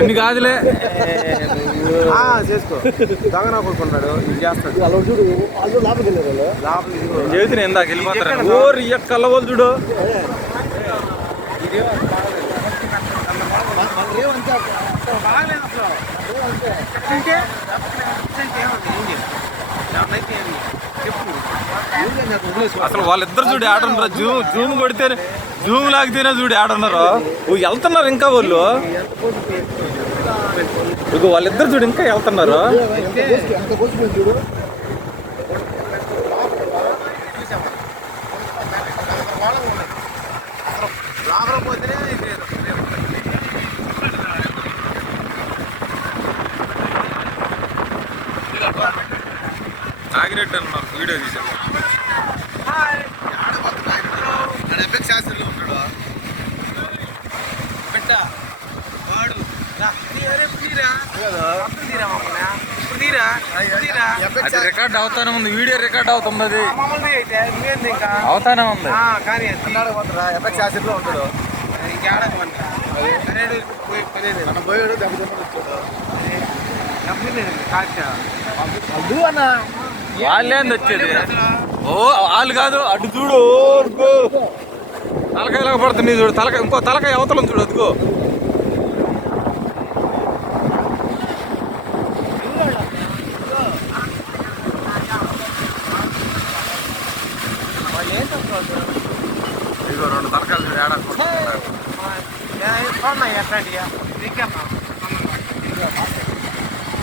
ఎన్ని కాదులే చేసుకో. దొంగన కొడుకున్నాడు, ఇది చేస్తాడు. అలా చూడు, వాళ్ళు లోపలికి వెళ్ళారు. నేను చెబుతున్నా ఇందాక వెళ్ళిపోతాను. ఓరి కళ్ళవోలు చూడు. అసలు వాళ్ళిద్దరు చూడు ఆడున్నారు. జూమ్ కొడితేనే, జూమ్ లాగితేనే చూడు ఆడున్నారు. వెళ్తున్నారు ఇంకా వాళ్ళు. వాళ్ళిద్దరు చూడు ఇంకా వెళ్తున్నారు. ఆగిరెడ్డి అన్నారు వీడియో తీసాను. శాస్త్రిలో ఉంటాడు అది రికార్డ్ అవుతానే ఉంది. వీడియో రికార్డ్ అవుతుంది. అది అవుతానే ఉంది. శాస్త్రిలో ఉంటాడు. వాళ్ళేంది వచ్చేది? ఓ వాళ్ళు కాదు, అటు చూడు. తలకాయలాగా పడుతుంది చూడు. తలకాయ ఇంకో తలకాయ అవతలం చూడు. అదిగో ఇదిగో రెండు తలకాయలు చూడు. ఏడా